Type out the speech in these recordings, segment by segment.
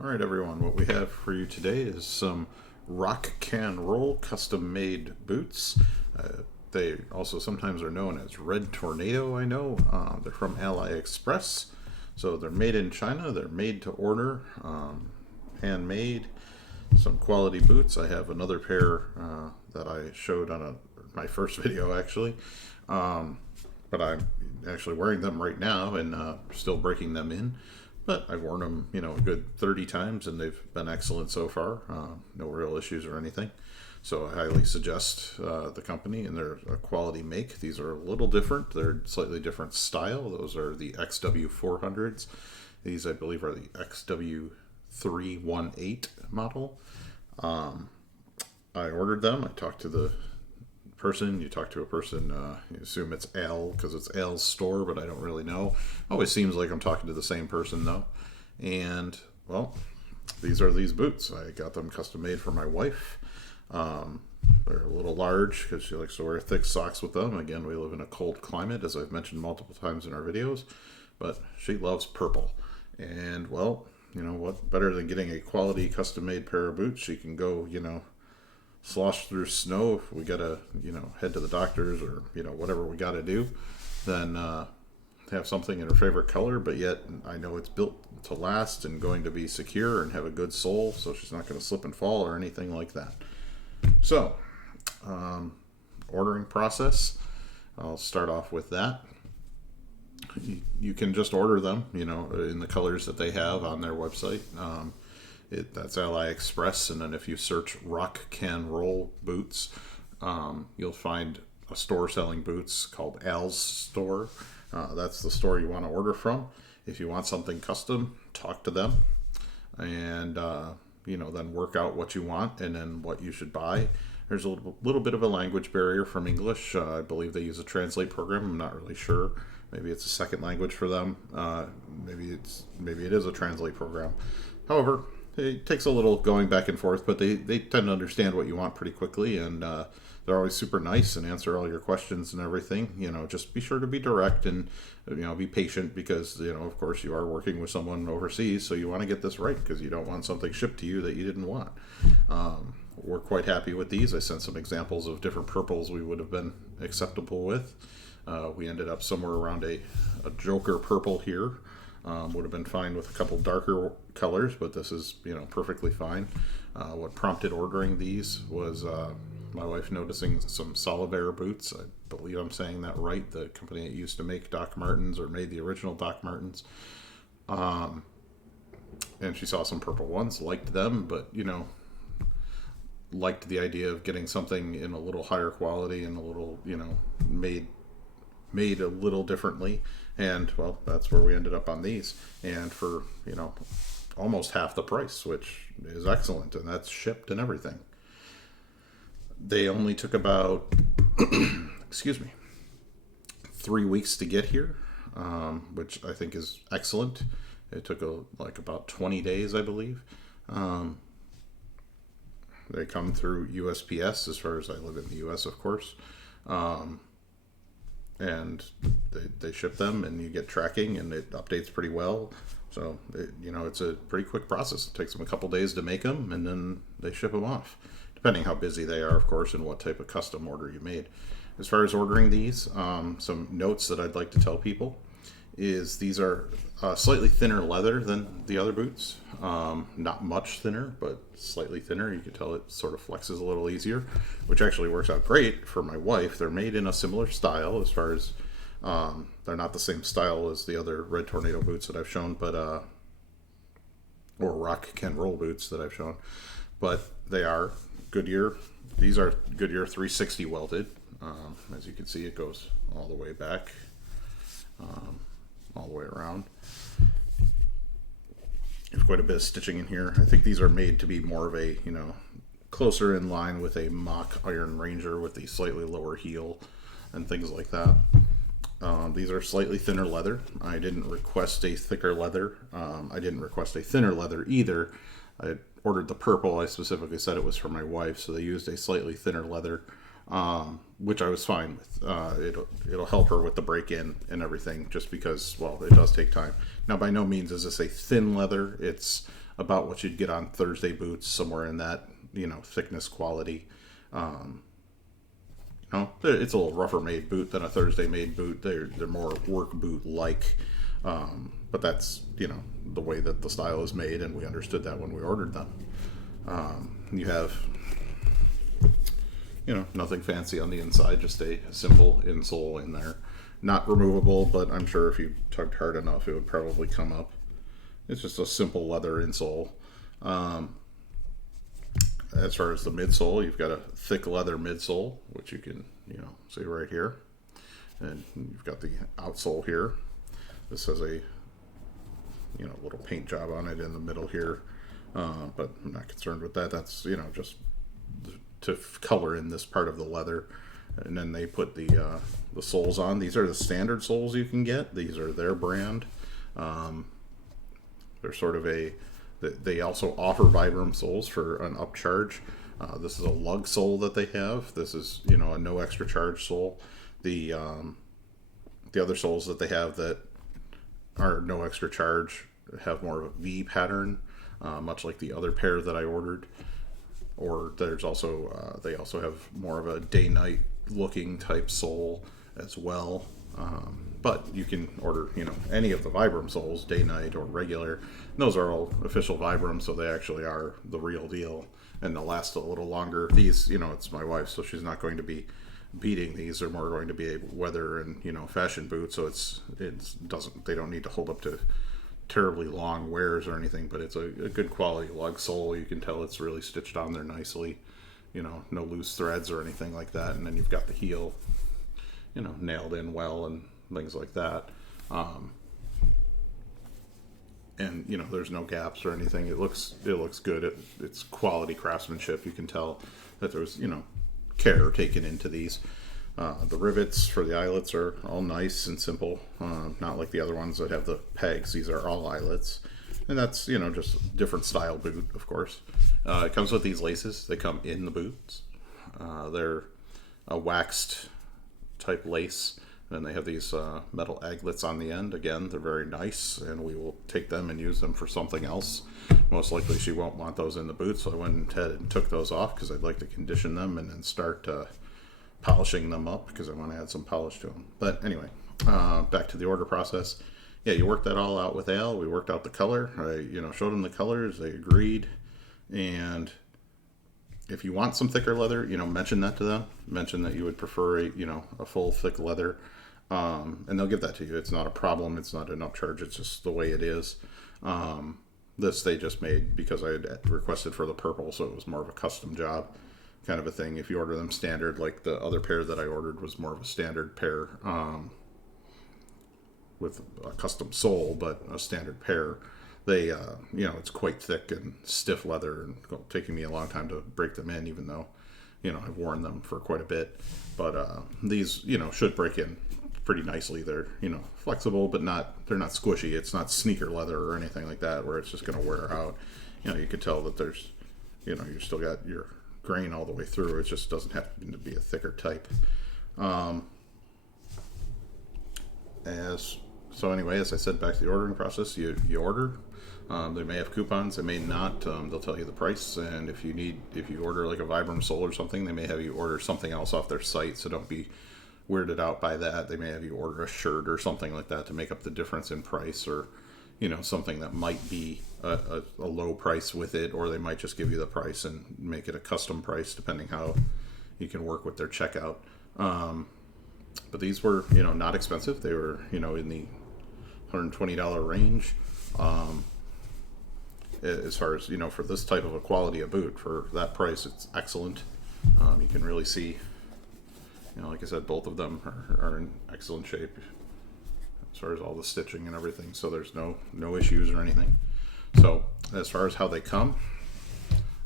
Alright everyone, what we have for you today is some rock can roll custom made boots. They also sometimes are known as Red Tornado, I know. They're from Aliexpress. So they're made in China, they're made to order, handmade, some quality boots. I have another pair that I showed on my first video actually. But I'm actually wearing them right now and still breaking them in. But I've worn them, a good 30 times, and they've been excellent so far. No real issues or anything. So I highly suggest the company, and they're a quality make. These are a little different. They're slightly different style. Those are the XW400s. These, I believe, are the XW318 model. I ordered them. I talked to the person. You talk to a person, you assume it's Al because it's Al's store, but I don't really know. Always seems like I'm talking to the same person though. And well, these are these boots. I got them custom made for my wife. They're a little large because she likes to wear thick socks with them. Again, we live in a cold climate, as I've mentioned multiple times in our videos, but she loves purple. And well, what better than getting a quality custom made pair of boots? She can go, slosh through snow if we gotta head to the doctors or whatever we gotta do, then have something in her favorite color, but yet I know it's built to last and going to be secure and have a good sole, so she's not going to slip and fall or anything like that. So ordering process, I'll start off with that. You can just order them in the colors that they have on their website. That's Aliexpress, and then if you search rock can roll boots, you'll find a store selling boots called Al's Store. That's the store you want to order from. If you want something custom, talk to them, and then work out what you want and then what you should buy. There's a little bit of a language barrier from English. I believe they use a translate program. I'm not really sure. Maybe it's a second language for them. Maybe it is a translate program. However, it takes a little going back and forth, but they tend to understand what you want pretty quickly, and they're always super nice and answer all your questions and everything. Just be sure to be direct and be patient because of course you are working with someone overseas, so you want to get this right because you don't want something shipped to you that you didn't want. We're quite happy with these. I sent some examples of different purples we would have been acceptable with. We ended up somewhere around a Joker purple here. Would have been fine with a couple darker colors, but this is perfectly fine. What prompted ordering these was my wife noticing some Soliver boots. I believe I'm saying that right. The company that used to make Doc Martens, or made the original Doc Martens. And she saw some purple ones, liked them, but liked the idea of getting something in a little higher quality and a little made a little differently. And well, that's where we ended up on these, and for almost half the price, which is excellent, and that's shipped and everything. They only took about 3 weeks to get here, which I think is excellent. It took about 20 days, I believe. They come through USPS, as far as I live in the US, of course. And they ship them, and you get tracking, and it updates pretty well. So it's a pretty quick process. It takes them a couple days to make them, and then they ship them off, depending how busy they are, of course, and what type of custom order you made. As far as ordering these, some notes that I'd like to tell people is these are slightly thinner leather than the other boots. Not much thinner, but slightly thinner. You can tell it sort of flexes a little easier, which actually works out great for my wife. They're made in a similar style, as far as they're not the same style as the other Red Tornado boots that I've shown, but or rock can roll boots that I've shown, but they are Goodyear. These are Goodyear 360 welted. As you can see, it goes all the way back, all the way around. There's quite a bit of stitching in here. I think these are made to be more of a, closer in line with a mock Iron Ranger with a slightly lower heel and things like that. These are slightly thinner leather. I didn't request a thicker leather. I didn't request a thinner leather either. I ordered the purple. I specifically said it was for my wife, so they used a slightly thinner leather, which I was fine with. It'll help her with the break-in and everything, just because, well, it does take time. Now, by no means is this a thin leather. It's about what you'd get on Thursday boots, somewhere in that, thickness quality. It's a little rougher made boot than a Thursday made boot. They're more work boot like, but that's the way that the style is made, and we understood that when we ordered them. You have nothing fancy on the inside, just a simple insole in there, not removable, but I'm sure if you tugged hard enough it would probably come up. It's just a simple leather insole. As far as the midsole, you've got a thick leather midsole, which you can, see right here. And you've got the outsole here. This has a, little paint job on it in the middle here. But I'm not concerned with that. That's, just to color in this part of the leather. And then they put the soles on. These are the standard soles you can get. These are their brand. They're sort of they also offer Vibram soles for an upcharge. This is a lug sole that they have. This is, a no extra charge sole. The other soles that they have that are no extra charge have more of a V pattern, much like the other pair that I ordered. Or there's also, they also have more of a day-night looking type sole as well. But you can order, any of the Vibram soles, day, night, or regular. And those are all official Vibram, so they actually are the real deal, and they'll last a little longer. These, it's my wife, so she's not going to be beating these. They're more going to be a weather and fashion boot, so they don't need to hold up to terribly long wears or anything. But it's a good quality lug sole. You can tell it's really stitched on there nicely. No loose threads or anything like that. And then you've got the heel, nailed in well and things like that. And there's no gaps or anything. It looks good. It's quality craftsmanship. You can tell that there's care taken into these. The rivets for the eyelets are all nice and simple, not like the other ones that have the pegs. These are all eyelets, and that's just different style boot, of course. It comes with these laces. They come in the boots. They're a waxed type lace. And they have these metal aglets on the end. Again, they're very nice, and we will take them and use them for something else. Most likely she won't want those in the boot, so I went ahead and took those off because I'd like to condition them and then start polishing them up because I want to add some polish to them. But anyway, back to the order process. Yeah, you worked that all out with Al. We worked out the color. I showed them the colors. They agreed. And if you want some thicker leather, mention that to them. Mention that you would prefer a full thick leather. And they'll give that to you. It's not a problem. It's not an upcharge. It's just the way it is. This they just made because I had requested for the purple, so it was more of a custom job kind of a thing. If you order them standard, like the other pair that I ordered was more of a standard pair with a custom sole, but a standard pair. They, it's quite thick and stiff leather, and taking me a long time to break them in, even though, I've worn them for quite a bit. But these, should break in pretty nicely. They're, flexible, but they're not squishy. It's not sneaker leather or anything like that where it's just going to wear out. You could tell that there's, you still got your grain all the way through. It just doesn't have to be a thicker type. So anyway, as I said, back to the ordering process, you order. They may have coupons, they may not. They'll tell you the price, and if you order like a Vibram sole or something, they may have you order something else off their site, so don't be weirded out by that. They may have you order a shirt or something like that to make up the difference in price, or something that might be a low price with it, or they might just give you the price and make it a custom price depending how you can work with their checkout. But these were not expensive. They were in the $120 range. As far as for this type of a quality of boot for that price, it's excellent. You can really see, like I said, both of them are in excellent shape as far as all the stitching and everything. So there's no issues or anything. So as far as how they come,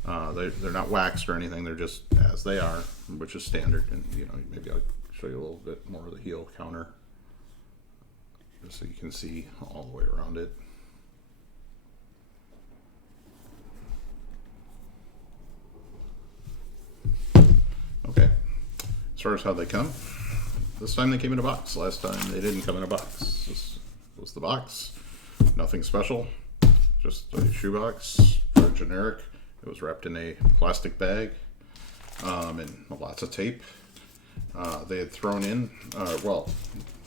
they're not waxed or anything. They're just as they are, which is standard. And maybe I'll show you a little bit more of the heel counter, just so you can see all the way around it. Okay, as far as how they come, this time they came in a box. Last time they didn't come in a box. This was the box. Nothing special. As just a shoebox, very generic. It was wrapped in a plastic bag and lots of tape. They had thrown in, well,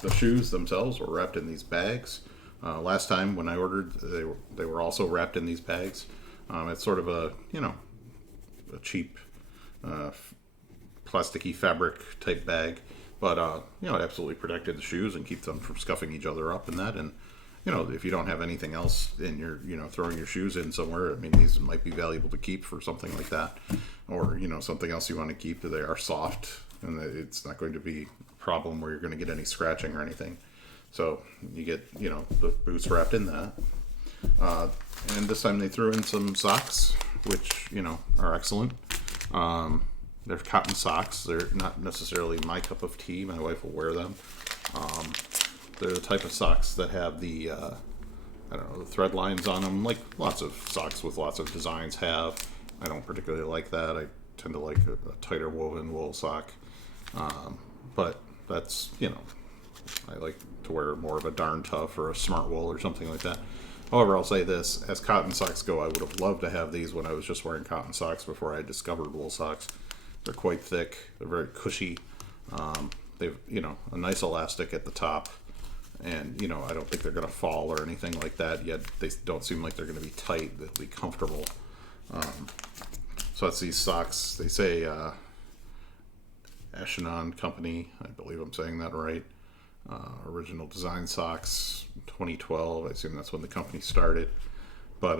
the shoes themselves were wrapped in these bags. Last time when I ordered, they were also wrapped in these bags. It's sort of a, a cheap plasticky fabric type bag, but it absolutely protected the shoes and keep them from scuffing each other up and that. And if you don't have anything else and you're throwing your shoes in somewhere, I mean, these might be valuable to keep for something like that, or something else you want to keep. They are soft and it's not going to be a problem where you're going to get any scratching or anything. So you get the boots wrapped in that. And this time they threw in some socks, which are excellent. They're cotton socks. They're not necessarily my cup of tea. My wife will wear them. They're the type of socks that have the the thread lines on them, like lots of socks with lots of designs have. I don't particularly like that. I tend to like a tighter woven wool sock. But that's I like to wear more of a Darn Tough or a Smart Wool or something like that. However, I'll say this, as cotton socks go, I would have loved to have these when I was just wearing cotton socks before I discovered wool socks. They're quite thick. They're very cushy. They've, a nice elastic at the top. And, I don't think they're going to fall or anything like that, yet they don't seem like they're going to be tight. They'll be comfortable. So that's these socks. They say Echelon Company. I believe I'm saying that right. Original design socks, 2012. I assume that's when the company started. But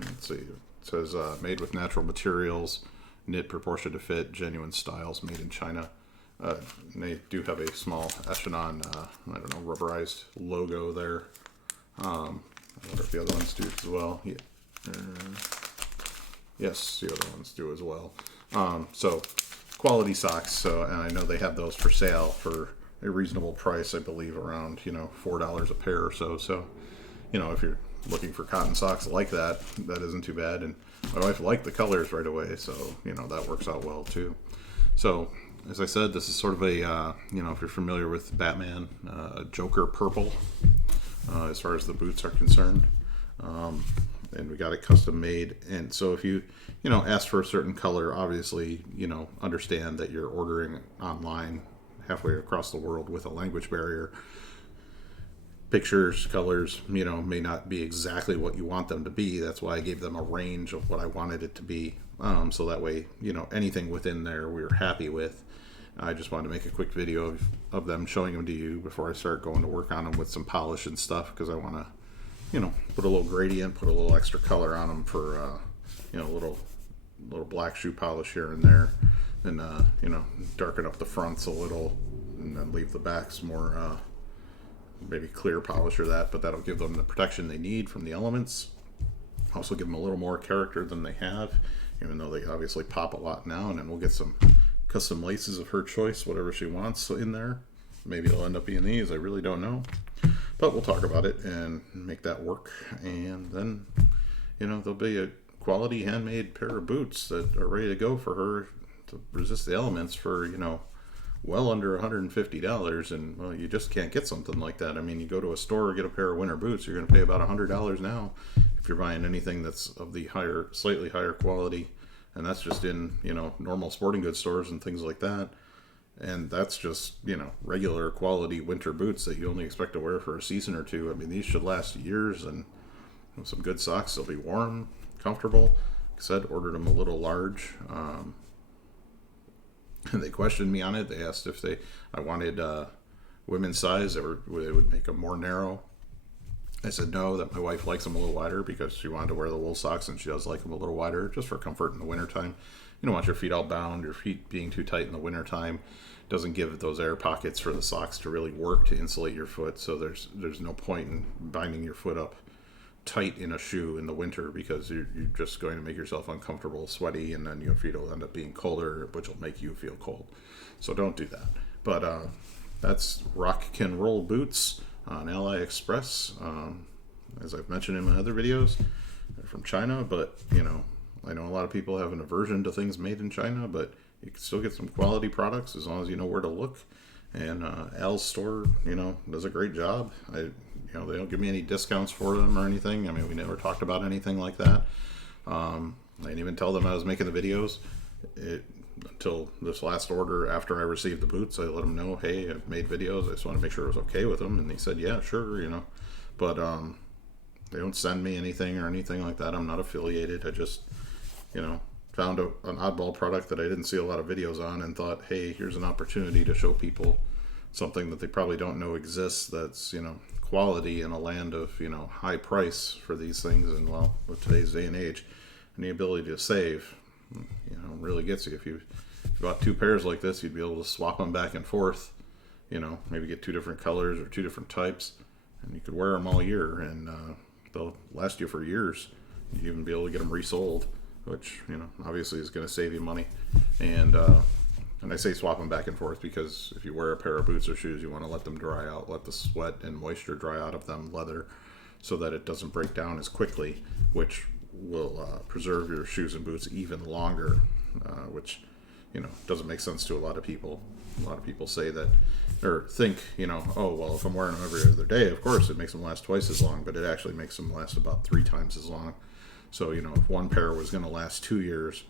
let's see. It says made with natural materials, knit proportion to fit, genuine styles, made in China. And they do have a small Echelon, rubberized logo there. I wonder if the other ones do as well. Yeah. Yes, the other ones do as well. So quality socks. So, and I know they have those for sale for a reasonable price. I believe around $4 a pair or so. So, if you're looking for cotton socks like that, that isn't too bad. And my wife liked the colors right away, so that works out well too. So, as I said, this is sort of a if you're familiar with Batman, Joker purple, as far as the boots are concerned. And we got it custom made. And so if you ask for a certain color, obviously understand that you're ordering online halfway across the world with a language barrier. Pictures, colors, may not be exactly what you want them to be. That's why I gave them a range of what I wanted it to be. So that way, anything within there we were happy with. I just wanted to make a quick video of them, showing them to you before I start going to work on them with some polish and stuff, because I want to put a little gradient, put a little extra color on them for, a little black shoe polish here and there, and, darken up the fronts a little, and then leave the backs more, maybe clear polish or that, but that'll give them the protection they need from the elements. Also give them a little more character than they have, even though they obviously pop a lot now, and then we'll get some custom laces of her choice, whatever she wants in there. Maybe it'll end up being these, I really don't know. But we'll talk about it and make that work. And then, there'll be a quality handmade pair of boots that are ready to go for her to resist the elements for, well under $150. And, well, you just can't get something like that. I mean, you go to a store or get a pair of winter boots, you're going to pay about $100 now if you're buying anything that's of the slightly higher quality. And that's just in, normal sporting goods stores and things like that. And that's just, regular quality winter boots that you only expect to wear for a season or two. I mean, these should last years, and with some good socks, they'll be warm, comfortable. Like I said, ordered them a little large. And they questioned me on it. They asked if I wanted women's size, they would make them more narrow. I said no, that my wife likes them a little wider because she wanted to wear the wool socks, and she does like them a little wider just for comfort in the wintertime. You don't want your feet all bound, your feet being too tight in the wintertime. Doesn't give it those air pockets for the socks to really work to insulate your foot. So there's no point in binding your foot up tight in a shoe in the winter, because you're just going to make yourself uncomfortable, sweaty, and then your feet will end up being colder, which will make you feel cold. So don't do that. But that's Rock Can Roll boots on Aliexpress. As I've mentioned in my other videos, they're from China, but I know a lot of people have an aversion to things made in China, but you can still get some quality products as long as you know where to look. And Al's store, does a great job. They don't give me any discounts for them or anything. I mean, we never talked about anything like that. I didn't even tell them I was making the videos. Until this last order, after I received the boots, I let them know, hey, I've made videos. I just want to make sure it was okay with them. And they said, yeah, sure, But they don't send me anything or anything like that. I'm not affiliated. I just, found an oddball product that I didn't see a lot of videos on and thought, hey, here's an opportunity to show people something that they probably don't know exists that's, quality in a land of, high price for these things. And well, with today's day and age, and the ability to save, really gets you. If you bought 2 pairs like this, you'd be able to swap them back and forth, maybe get 2 different colors or 2 different types, and you could wear them all year, and they'll last you for years. You'd even be able to get them resold, which, obviously is going to save you money. And I say swap them back and forth because if you wear a pair of boots or shoes, you want to let them dry out, let the sweat and moisture dry out of them leather so that it doesn't break down as quickly, which will preserve your shoes and boots even longer, which, doesn't make sense to a lot of people. A lot of people say that, or think, oh, well, if I'm wearing them every other day, of course it makes them last twice as long, but it actually makes them last about 3 times as long. So, if one pair was going to last 2 years,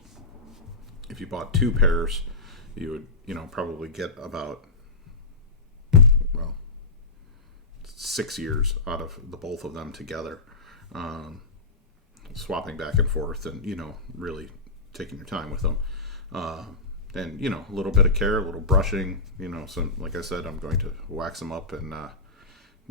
if you bought 2 pairs, you would, probably get about, 6 years out of the both of them together. Swapping back and forth and, really taking your time with them. And, a little bit of care, a little brushing, some, like I said, I'm going to wax them up and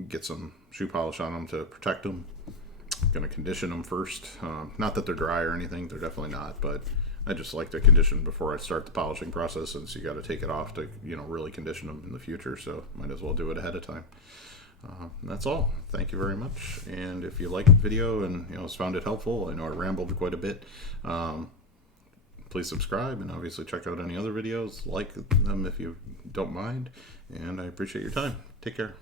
get some shoe polish on them to protect them. I'm going to condition them first. Not that they're dry or anything, they're definitely not, but I just like to condition before I start the polishing process, since you got to take it off to, really condition them in the future, so might as well do it ahead of time. That's all. Thank you very much. And if you liked the video and found it helpful, I know I rambled quite a bit. Please subscribe and obviously check out any other videos. Like them if you don't mind. And I appreciate your time. Take care.